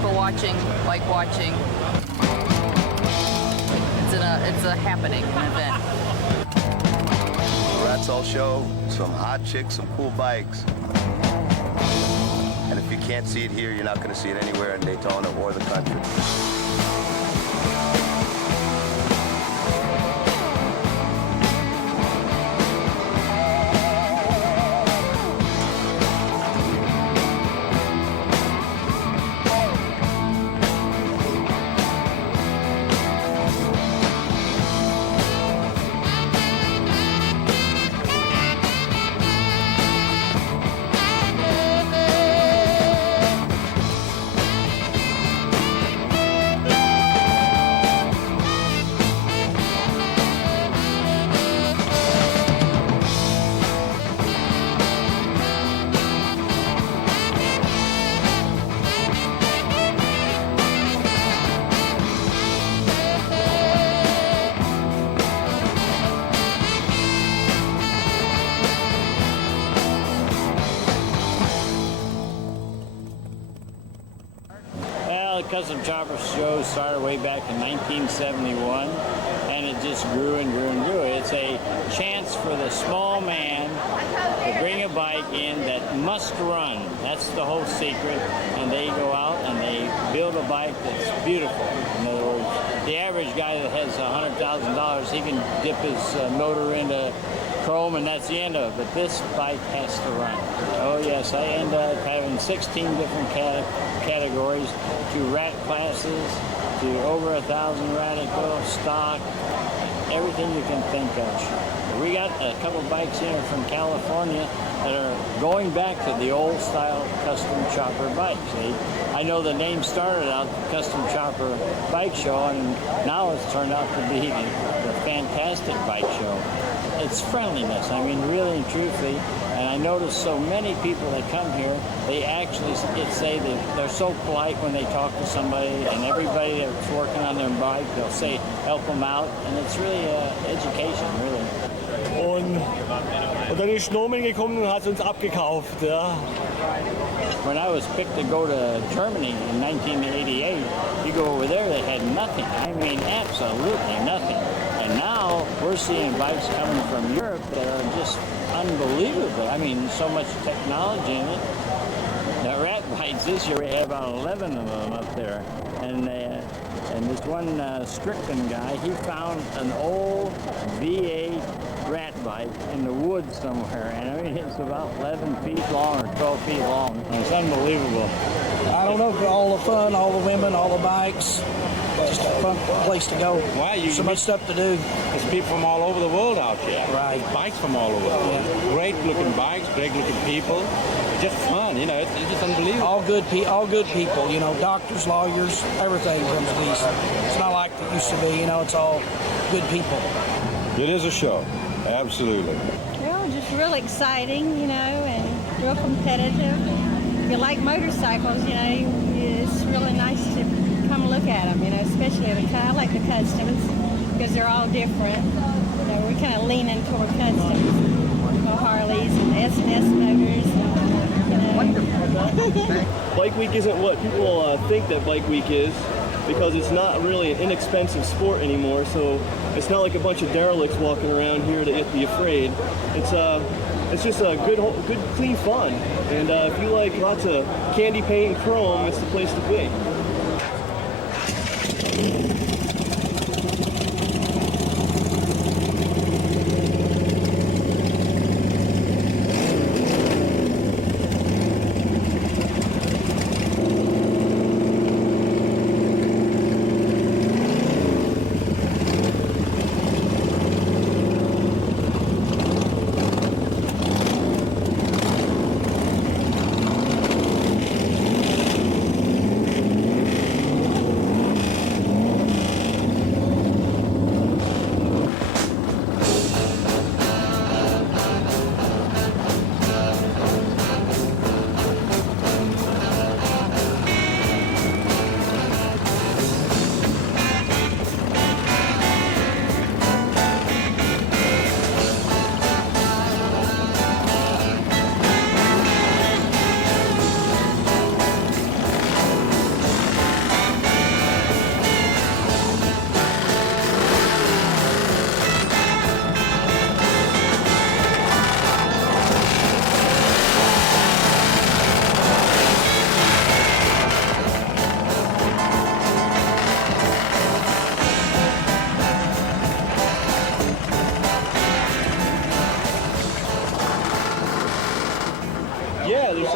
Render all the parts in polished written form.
people watching like watching. It's a happening, an event. Rats all show, some hot chicks, some cool bikes. And if you can't see it here, you're not going to see it anywhere in Daytona or the country. The Custom Chopper show started way back in 1971, and it just grew and grew and grew. It's a chance for the small man to bring a bike in that must run. That's the whole secret. And they go out and they build a bike that's beautiful. In other words, the average guy that has $100,000, he can dip his motor into chrome and that's the end of it. But this bike has to run. Oh yes, I end up having 16 different categories, to rat classes, to over 1,000 radical, stock, everything you can think of. We got a couple bikes here from California that are going back to the old style custom chopper bikes. I know the name started out the Custom Chopper Bike Show, and now it's turned out to be the fantastic bike show. It's friendliness, I mean, really and truthfully. And I notice so many people that come here, they actually say that they're so polite when they talk to somebody, and everybody that's working on their bike, they'll say, help them out, and it's really education, really. Und dann ist Schnomen gekommen und hat uns abgekauft, ja. When I was picked to go to Germany in 1988, you go over there, they had nothing. I mean, absolutely nothing. And now we're seeing bikes coming from Europe that are just unbelievable. I mean, so much technology in it. The rat bikes this year, we have about 11 of them up there. And this one Strickland guy, he found an old V8 rat bike in the woods somewhere. And I mean, it's about 11 feet long or 12 feet long. It's unbelievable. I don't know, all the fun, all the women, all the bikes. Just a fun place to go. Why? So much stuff to do. There's people from all over the world out here. Right. There's bikes from all over. Yeah. Great looking bikes, great looking people. It's just fun, you know. It's just unbelievable. All good people. You know, doctors, lawyers, everything comes to these. It's not like it used to be. You know, it's all good people. It is a show, absolutely. Well, just real exciting, you know, and real competitive. If you like motorcycles, you know, it's really nice to come look at them, you know, especially I like the customs because they're all different. You know, we're kind of leaning toward customs, you know, Harleys and S&S motors. You know. Bike Week isn't what people think that Bike Week is, because it's not really an inexpensive sport anymore. So it's not like a bunch of derelicts walking around here to be afraid. It's just a good, clean fun. And if you like lots of candy paint and chrome, it's the place to be.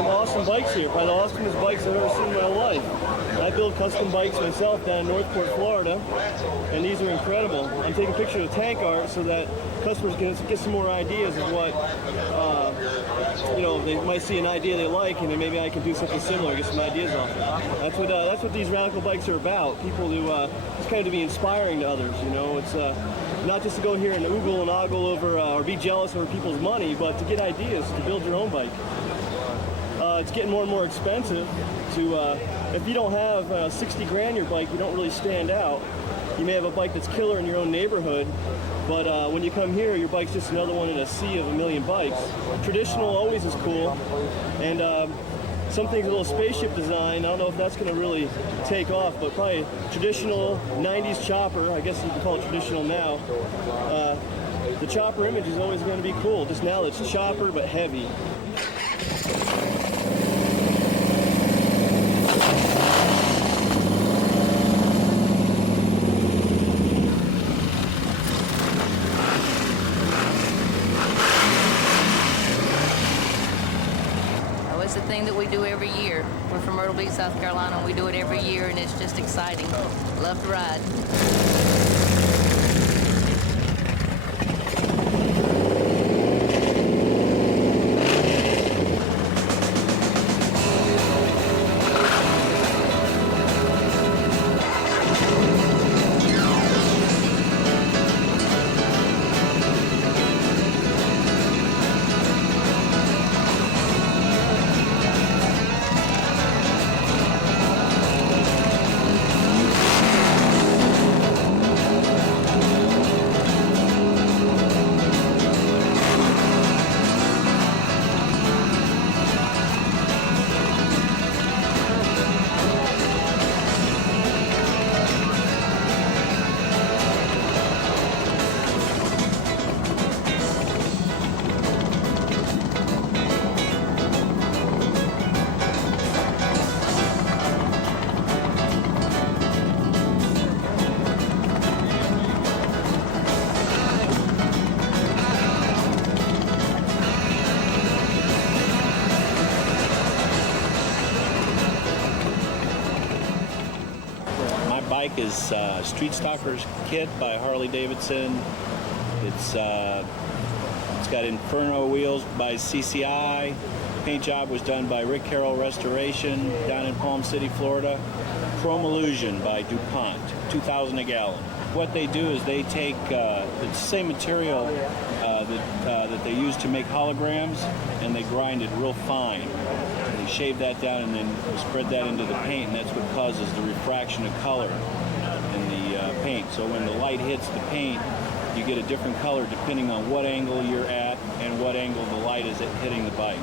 some awesome bikes here. Probably the awesomest bikes I've ever seen in my life. I build custom bikes myself down in Northport, Florida, and these are incredible. I'm taking pictures of tank art so that customers can get some more ideas of what, they might see an idea they like, and then maybe I can do something similar, get some ideas off it. That's what these radical bikes are about. People who, it's kind of to be inspiring to others, It's not just to go here and oogle and ogle over or be jealous over people's money, but to get ideas to build your own bike. It's getting more and more expensive to, if you don't have 60 grand in your bike, you don't really stand out. You may have a bike that's killer in your own neighborhood, but when you come here, your bike's just another one in a sea of a million bikes. Traditional always is cool, and some things a little spaceship design, I don't know if that's going to really take off, but probably traditional 90s chopper, I guess you can call it traditional now. The chopper image is always going to be cool, just now it's chopper but heavy. It's a thing that we do every year. We're from Myrtle Beach, South Carolina, and we do it every year, and it's just exciting. Love to ride. Bike is Street Stalker's kit by Harley Davidson. It's got Inferno wheels by CCI. Paint job was done by Rick Carroll Restoration down in Palm City, Florida. Chrome Illusion by DuPont, 2,000 a gallon. What they do is they take the same material that they use to make holograms, and they grind it real fine. They shave that down and then spread that into the paint, and that's what causes the refraction of color in the paint. So when the light hits the paint, you get a different color depending on what angle you're at and what angle the light is hitting the bike.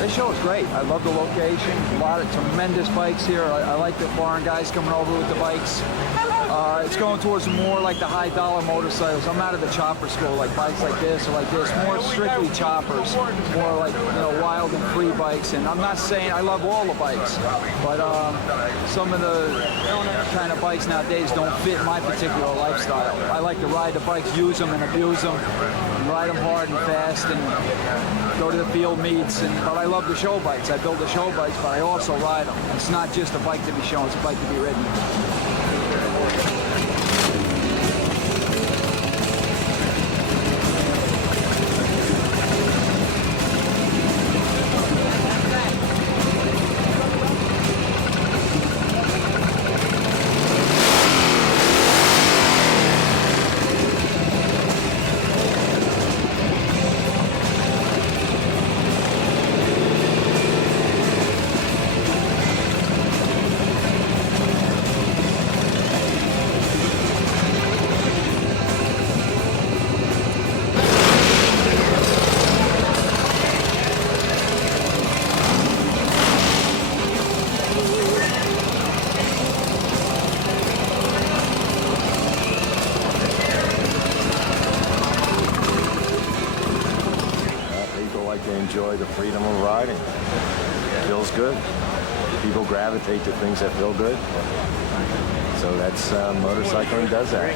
This show is great. I love the location. A lot of tremendous bikes here. I like the foreign guys coming over with the bikes. It's going towards more like the high dollar motorcycles. I'm out of the chopper school, like bikes like this or like this. More strictly choppers. More like, wild and free bikes. And I'm not saying I love all the bikes, but some of the kind of bikes nowadays don't fit my particular lifestyle. I like to ride the bikes, use them and abuse them, and ride them hard and fast, and go to the field meets. But I love the show bikes. I build the show bikes, but I also ride them. It's not just a bike to be shown, it's a bike to be ridden. People gravitate to things that feel good. So that's motorcycling does that.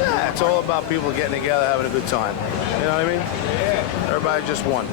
Yeah, it's all about people getting together, having a good time. You know what I mean? Everybody just won.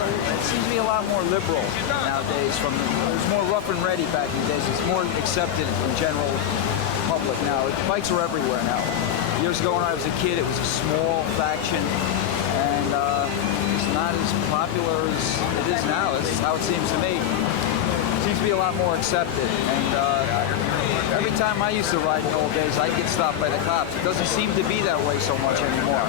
It seems to be a lot more liberal nowadays. There's more rough and ready back in the days. It's more accepted in general public now. Bikes are everywhere now. Years ago when I was a kid, it was a small faction, and it's not as popular as it is now. That's how it seems to me. It seems to be a lot more accepted, and every time I used to ride in the old days, I'd get stopped by the cops. It doesn't seem to be that way so much anymore.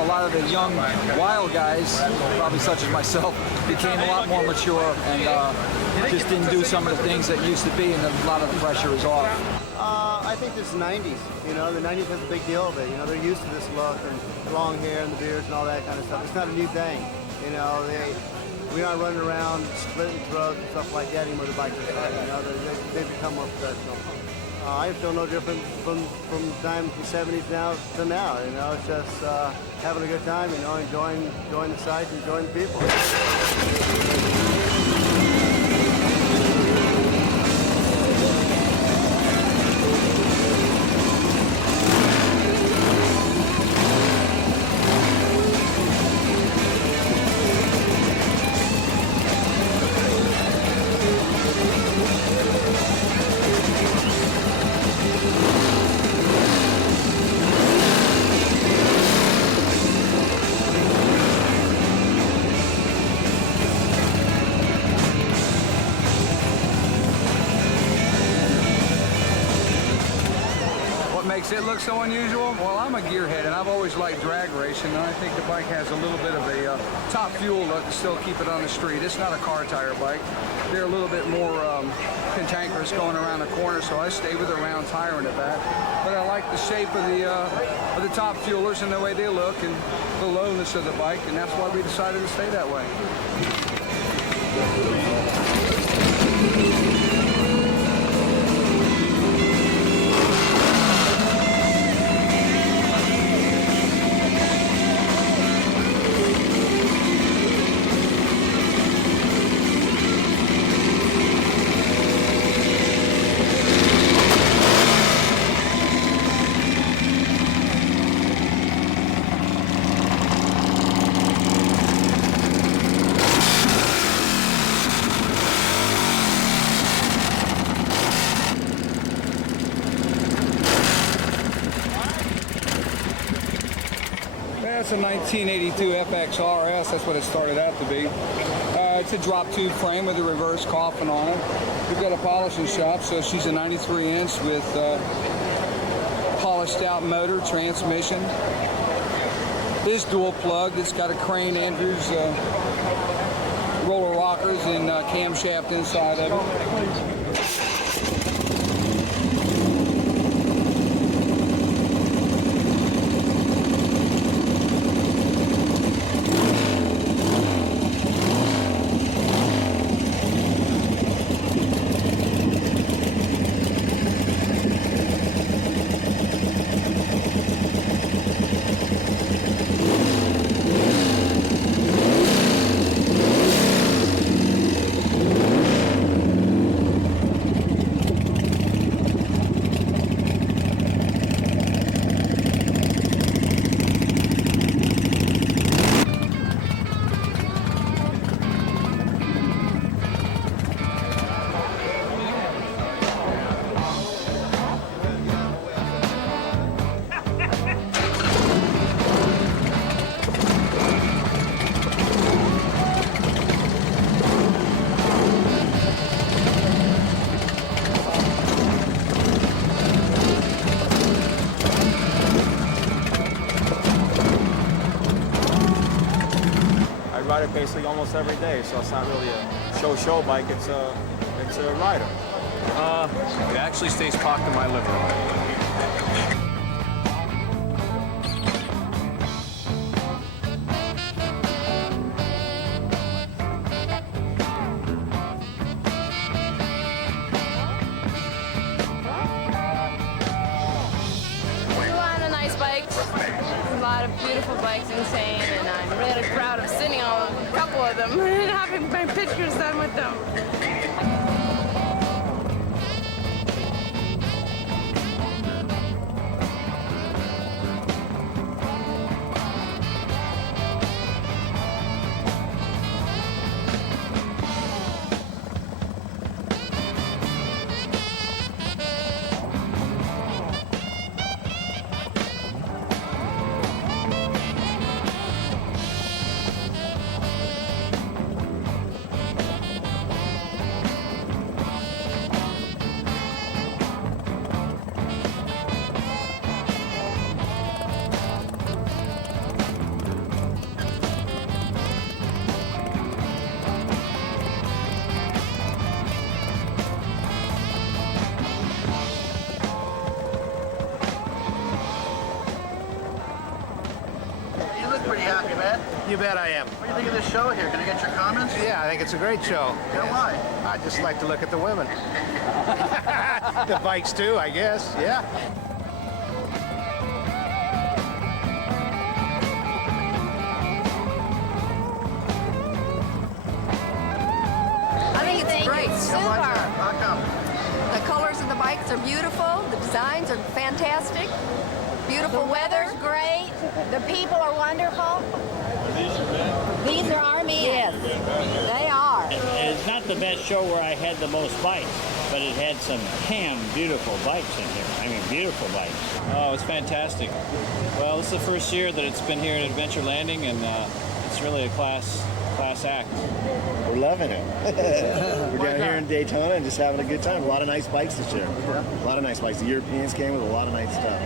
A lot of the young, wild guys, probably such as myself, became a lot more mature and just didn't do some of the things that used to be, and a lot of the pressure is off. I think it's the 90s. You know, the 90s has a big deal of it. You know, they're used to this look and long hair and the beards and all that kind of stuff. It's not a new thing. You know, we aren't running around splitting throats and stuff like that anymore. The bikers are. You know, they become more professional. I feel no different from the time the 70s now to now. You know, it's just having a good time. You know, enjoying the sights, enjoying the people. Makes it look so unusual? Well, I'm a gearhead and I've always liked drag racing, and I think the bike has a little bit of a top fuel look to still keep it on the street. It's not a car tire bike. They're a little bit more cantankerous going around the corner, so I stay with a round tire in the back. But I like the shape of the top fuelers and the way they look and the lowness of the bike, and that's why we decided to stay that way. That's a 1982 FX RS. That's what it started out to be. It's a drop tube frame with a reverse coffin on it. We've got a polishing shop, so she's a 93-inch with polished out motor, transmission. It is dual plugged. It's got a Crane Andrews roller rockers and camshaft inside of it. it basically almost every day, so it's not really a show bike. It's a rider. It actually stays parked in my living room. A lot of beautiful bikes, insane, and I'm really proud of sitting on a couple of them and having my pictures done with them. You bet I am. What do you think of this show here? Can I get your comments? Yeah, I think it's a great show. Yeah, why? I just like to look at the women. The bikes too, I guess. Yeah. I think it's great. Super. How come? The colors of the bikes are beautiful. The designs are fantastic. Beautiful weather's great. The people are wonderful. These are our men. Yes, they are. It's not the best show where I had the most bikes, but it had some beautiful bikes in here. I mean, beautiful bikes. Oh, it's fantastic. Well, this is the first year that it's been here at Adventure Landing, and it's really a class act. We're loving it. We're down here in Daytona and just having a good time. A lot of nice bikes this year. A lot of nice bikes. The Europeans came with a lot of nice stuff.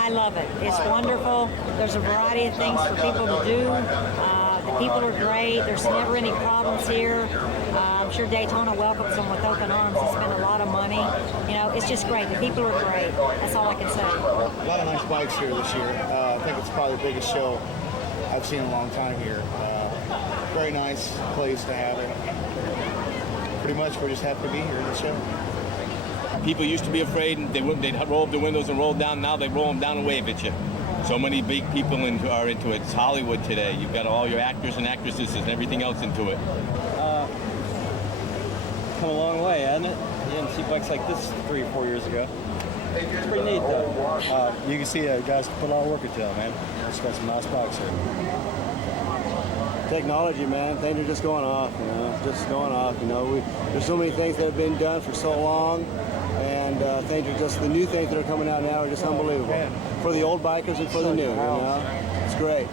I love it. It's wonderful. There's a variety of things for people to do. The people are great. There's never any problems here. I'm sure Daytona welcomes them with open arms. They spend a lot of money. You know, it's just great. The people are great. That's all I can say. A lot of nice bikes here this year. I think it's probably the biggest show I've seen in a long time here. Very nice place to have it. Pretty much we're just happy to be here at the show. People used to be afraid, and they'd roll up the windows and roll down. Now they roll them down and wave at you. So many big people are into it. It's Hollywood today. You've got all your actors and actresses and everything else into it. Come a long way, hasn't it? You didn't see bikes like this 3 or 4 years ago. It's pretty neat, though. You can see guys put a lot of work into it, man. It's got some nice bikes here. Technology, man. Things are just going off, you know. Just going off, you know. There's so many things that have been done for so long, and things are just, the new things that are coming out now are just unbelievable. For the old bikers and for the new, you know. It's great.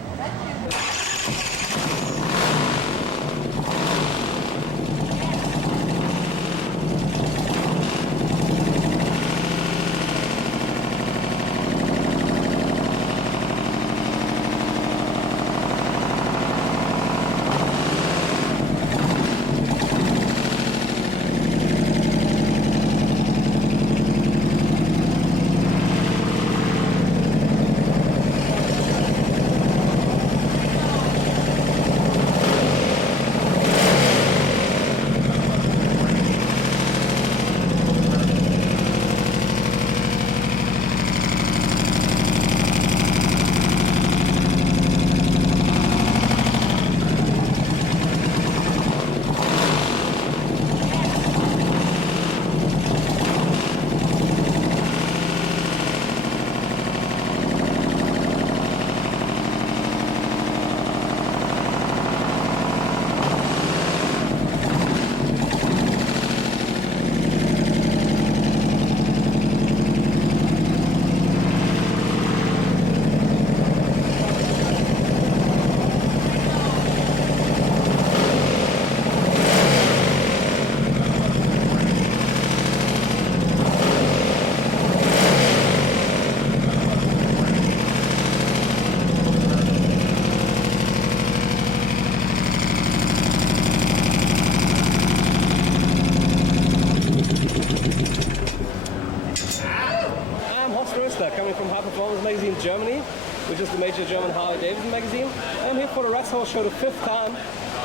Germany, which is the major German Harley-Davidson magazine. I'm here for the Rust Hour show the 5th time,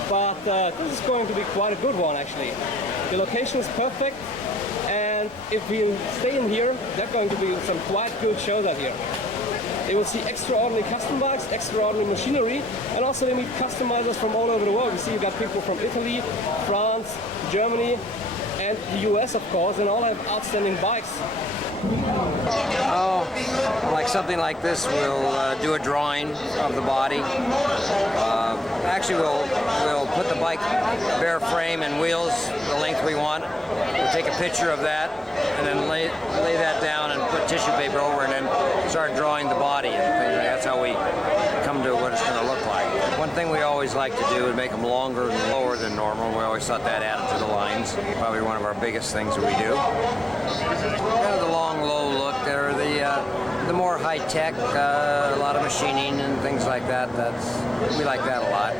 but this is going to be quite a good one actually. The location is perfect, and if we stay in here, there are going to be some quite good shows out here. They will see extraordinary custom bikes, extraordinary machinery, and also they meet customizers from all over the world. You see, you got people from Italy, France, Germany, and the US, of course, and all have outstanding bikes. Oh, like something like this, we'll do a drawing of the body. Actually, we'll put the bike bare frame and wheels the length we want. We'll take a picture of that and then lay that down and put tissue paper over it and then start drawing the body and things. That's how we come to what it's going to look like. One thing we always like to do is make them longer and lower than normal. We always thought that added to the lines. Probably one of our biggest things that we do. The long, low look. They're the more high-tech, a lot of machining and things like that. We like that a lot.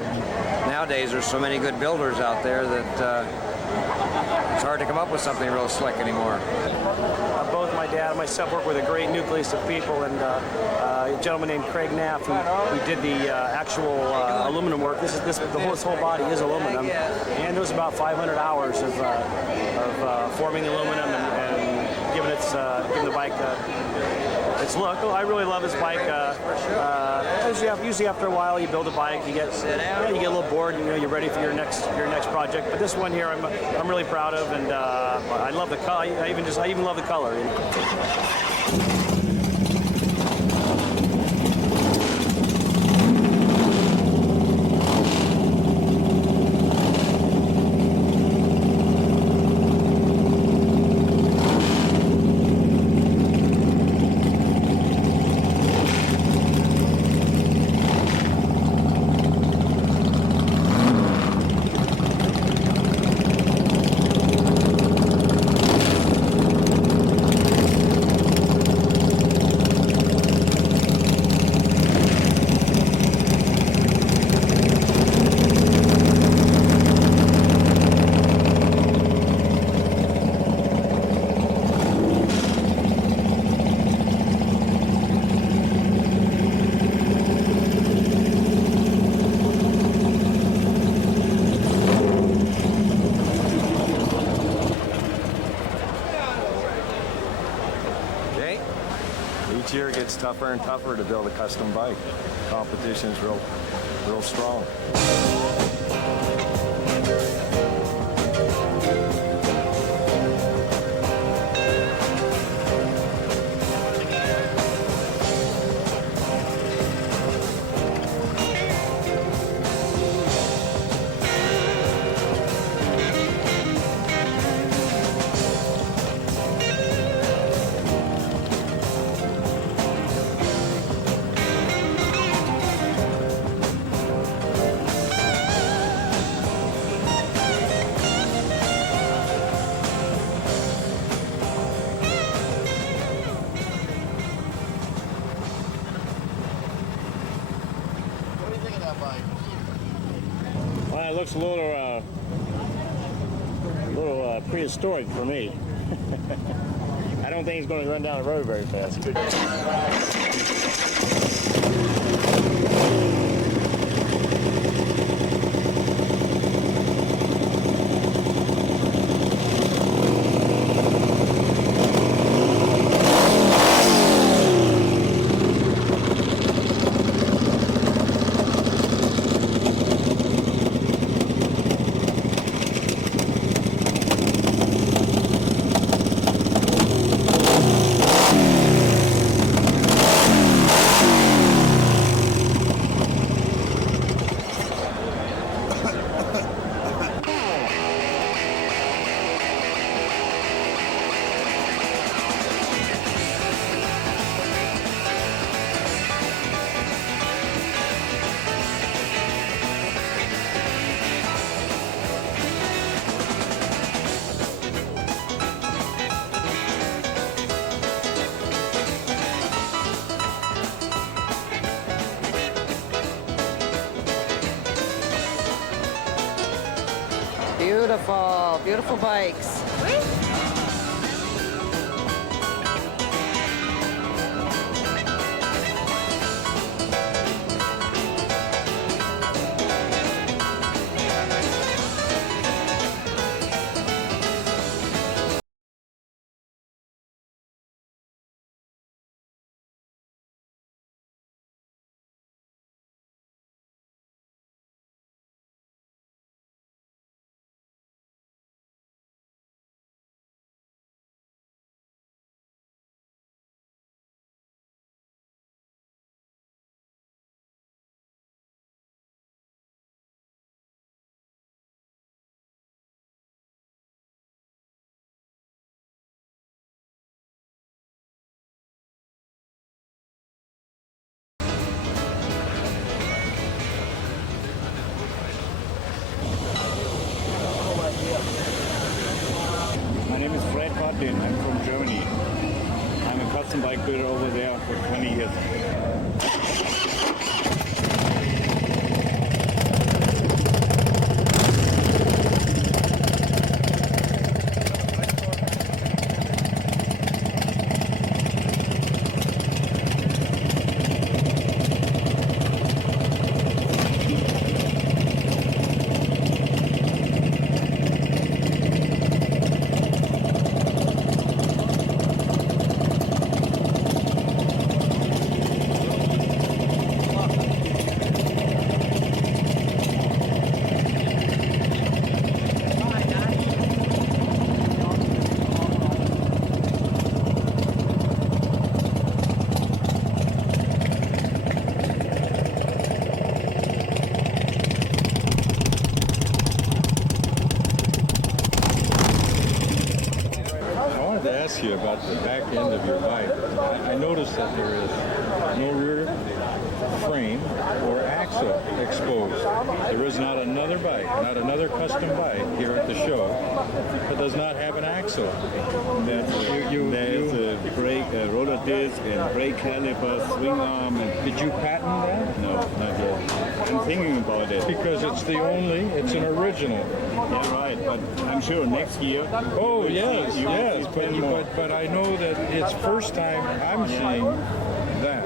Nowadays, there's so many good builders out there that it's hard to come up with something real slick anymore. Both my dad and myself work with a great nucleus of people, and a gentleman named Craig Knapp who did the actual aluminum work. This whole body is aluminum, and there was about 500 hours of forming aluminum and giving the bike its look. I really love this bike. Usually after a while, you build a bike, you get a little bored, you're ready for your next project. But this one here, I'm really proud of, and I love the color. I even love the color. Each year it gets tougher and tougher to build a custom bike. Competition's real strong. Well, it looks a little prehistoric for me. I don't think it's going to run down the road very fast. Beautiful, beautiful bikes. name is Kodlin. I'm from Germany. I'm a custom bike builder over there for 20 years. You about the back end of your bike. I noticed that there is no rear frame or axle exposed. There is not another bike, not another custom bike here at the show that does not have an axle. There's a brake, roller disc, and brake caliper, swing arm. And did you patent that? No, not yet. I'm thinking about it. Because it's an original. Yeah, right. But I'm sure next year. Oh, yes. But I know that it's first time I'm seeing that.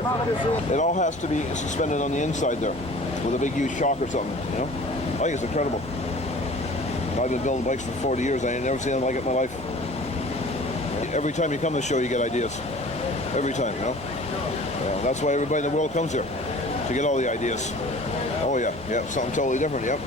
It all has to be suspended on the inside there with a big huge shock or something, you know? I think it's incredible. I've been building bikes for 40 years. I ain't never seen anything like it in my life. Every time you come to the show, you get ideas. Every time, you know? That's why everybody in the world comes here, to get all the ideas. Oh, yeah, something totally different, yep.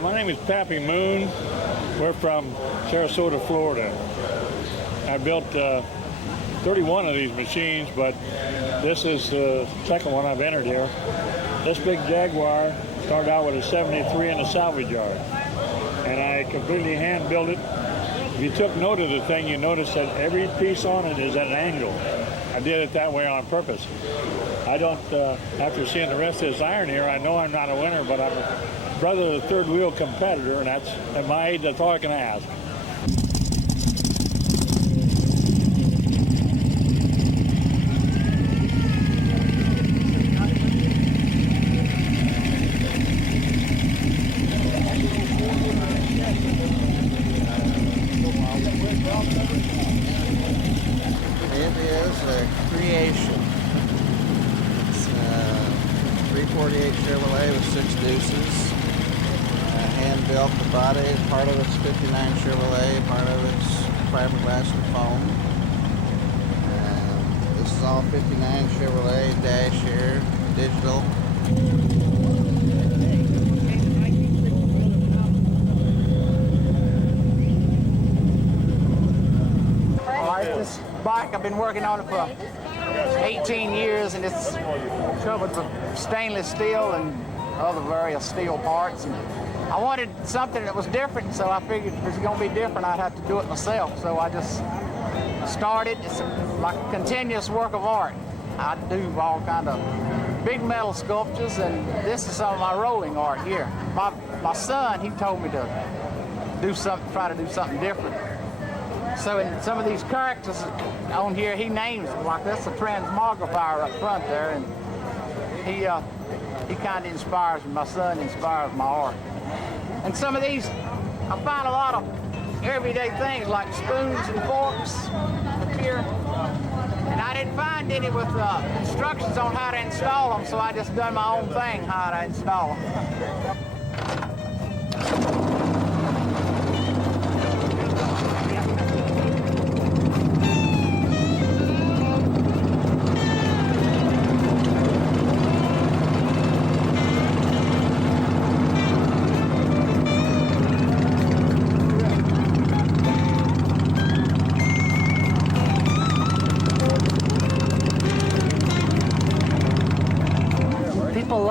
My name is Pappy Moon. We're from Sarasota, Florida. I built 31 of these machines, but this is the second one I've entered here. This big Jaguar started out with a 73 in the salvage yard, and I completely hand built it. If you took note of the thing, you notice that every piece on it is at an angle. I did it that way on purpose. I don't, after seeing the rest of this iron here, I know I'm not a winner, but I'm a brother of the third wheel competitor, and that's, at my age, that's all I can ask. It is a creation. It's a 348 Chevrolet with 6 deuces. Hand-built the body. Part of it's 59 Chevrolet, part of it's fiberglass and foam. This is all 59 Chevrolet, dash here, digital. This bike, I've been working on it for 18 years, and it's covered with stainless steel and other various steel parts. And I wanted something that was different, so I figured if it's going to be different, I'd have to do it myself. So I just started. It's like a continuous work of art. I do all kind of big metal sculptures, and this is some of my rolling art here. My son, he told me to do something, try to do something different. So in some of these characters on here, he names them. Like that's a transmogrifier up front there, and he kind of inspires me. My son inspires my art. And some of these, I find a lot of everyday things like spoons and forks up here. And I didn't find any with instructions on how to install them, so I just done my own thing, how to install them.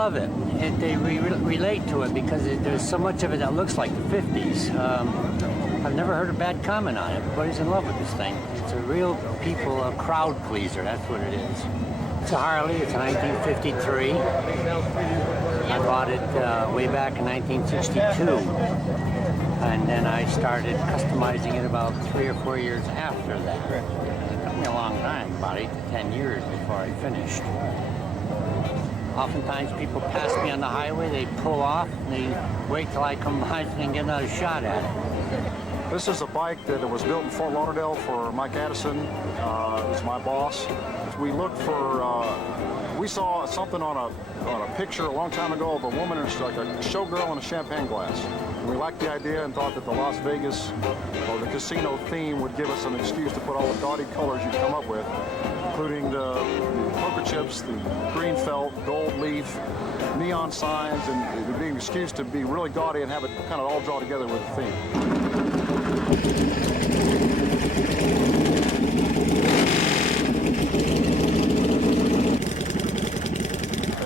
love it. They relate to it because there's so much of it that looks like the 50s. I've never heard a bad comment on it. Everybody's in love with this thing. It's a real a crowd pleaser. That's what it is. It's a Harley. It's a 1953. I bought it way back in 1962. And then I started customizing it about 3 or 4 years after that. It took me a long time, about 8 to 10 years before I finished. Oftentimes people pass me on the highway, they pull off, and they wait till I come behind and get another shot at it. This is a bike that was built in Fort Lauderdale for Mike Addison. He's my boss. We looked for, we saw something on a picture a long time ago of a woman, it's like a showgirl in a champagne glass. And we liked the idea and thought that the Las Vegas or the casino theme would give us an excuse to put all the gaudy colors you'd come up with, including the poker chips, the green felt, gold leaf, neon signs, and it would be an excuse to be really gaudy and have it kind of all draw together with the theme.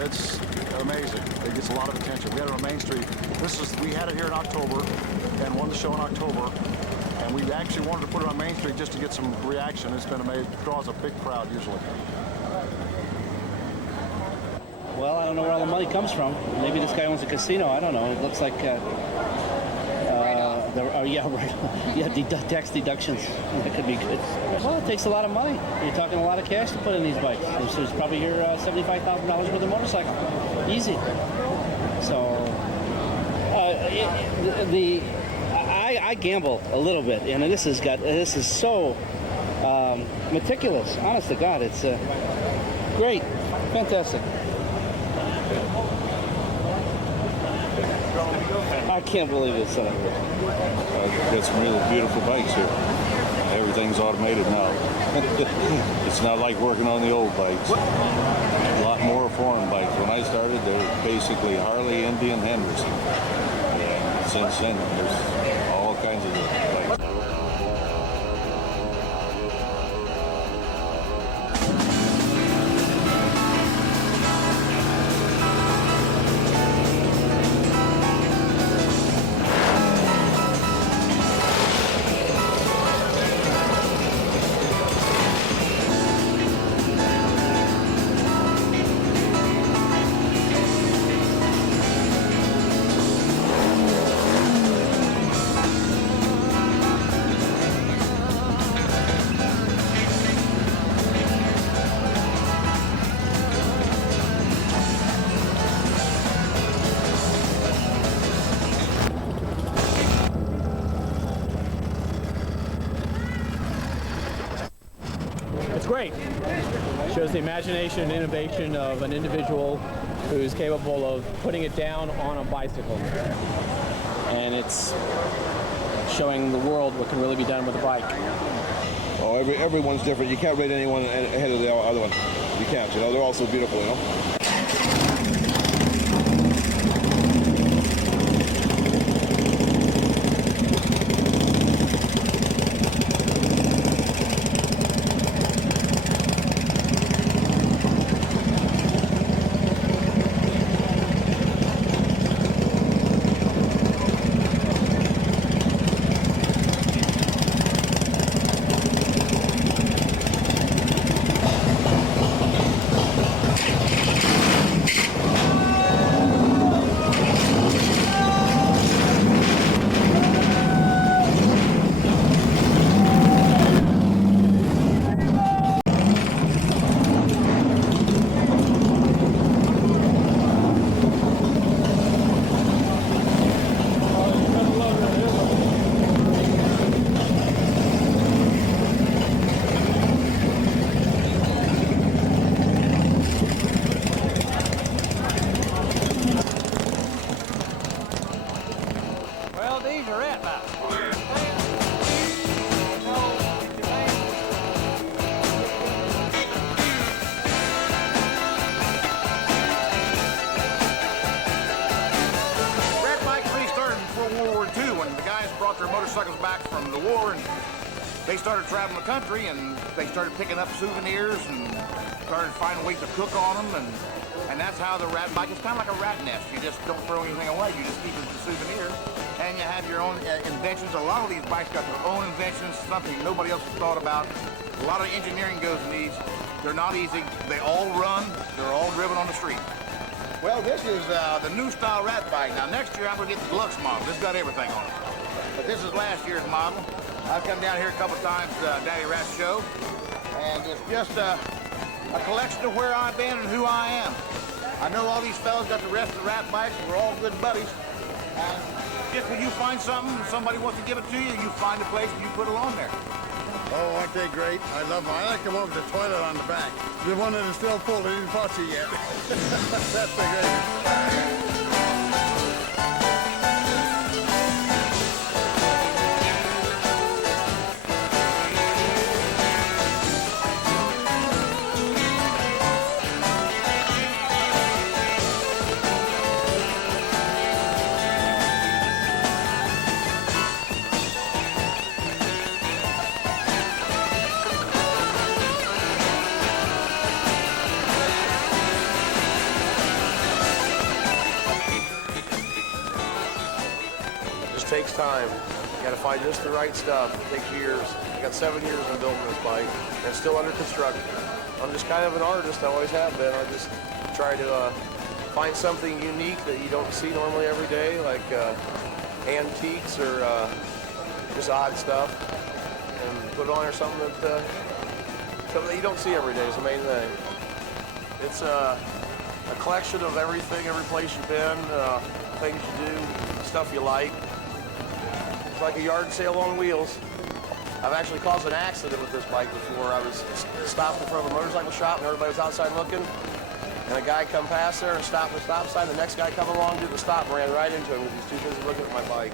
It's amazing. It gets a lot of attention. We had it on Main Street. We had it here in October and won the show in October. And we actually wanted to put it on Main Street just to get some reaction. It's been amazing. It draws a big crowd usually. Well, I don't know where all the money comes from. Maybe this guy owns a casino. I don't know. It looks like, tax deductions. That could be good. Well, it takes a lot of money. You're talking a lot of cash to put in these bikes. There's probably here $75,000 worth of motorcycle. Easy. So, I gamble a little bit, and this is so meticulous. Honest to God, it's great, fantastic. I can't believe it's Got some really beautiful bikes here. Everything's automated now. It's not like working on the old bikes. A lot more foreign bikes. When I started, they were basically Harley, Indian, Henderson. And since then, there's all kinds of different bikes. Great. Shows the imagination and innovation of an individual who's capable of putting it down on a bicycle. And it's showing the world what can really be done with a bike. Oh, everyone's different. You can't rate anyone ahead of the other one. You can't, you know. They're all so beautiful, you know. Motorcycles back from the war, and they started traveling the country and they started picking up souvenirs and started finding ways to cook on them, and that's how the rat bike is kind of like a rat nest. You just don't throw anything away. You just keep it as a souvenir, and you have your own inventions. A lot of these bikes got their own inventions, something nobody else has thought about. A lot of engineering goes in these. They're not easy. They all run. They're all driven on the street. Well, this is the new style rat bike. Now, next year I'm going to get the deluxe model. This got everything on it. But this is last year's model. I've come down here a couple times, Daddy Rat Show, and it's just a collection of where I've been and who I am. I know all these fellas got the rest of the rat bikes, and we're all good buddies. Just when you find something, somebody wants to give it to you, you find a place and you put it on there. Oh, aren't they great? I love them. I like the one with the toilet on the back. The one that is still full, they didn't touch it yet. That's the greatest. Takes time. You gotta find just the right stuff. It takes years. I got 7 years in building this bike, and it's still under construction. I'm just kind of an artist. I always have been. I just try to find something unique that you don't see normally every day, like antiques or just odd stuff, and put it on there something that you don't see every day is the main thing. It's a collection of everything, every place you've been, things you do, stuff you like. Like a yard sale on wheels. I've actually caused an accident with this bike before. I was stopped in front of a motorcycle shop and everybody was outside looking, and a guy come past there and stopped at the stop sign. The next guy come along, did the stop, and ran right into him because he was too busy looking at my bike.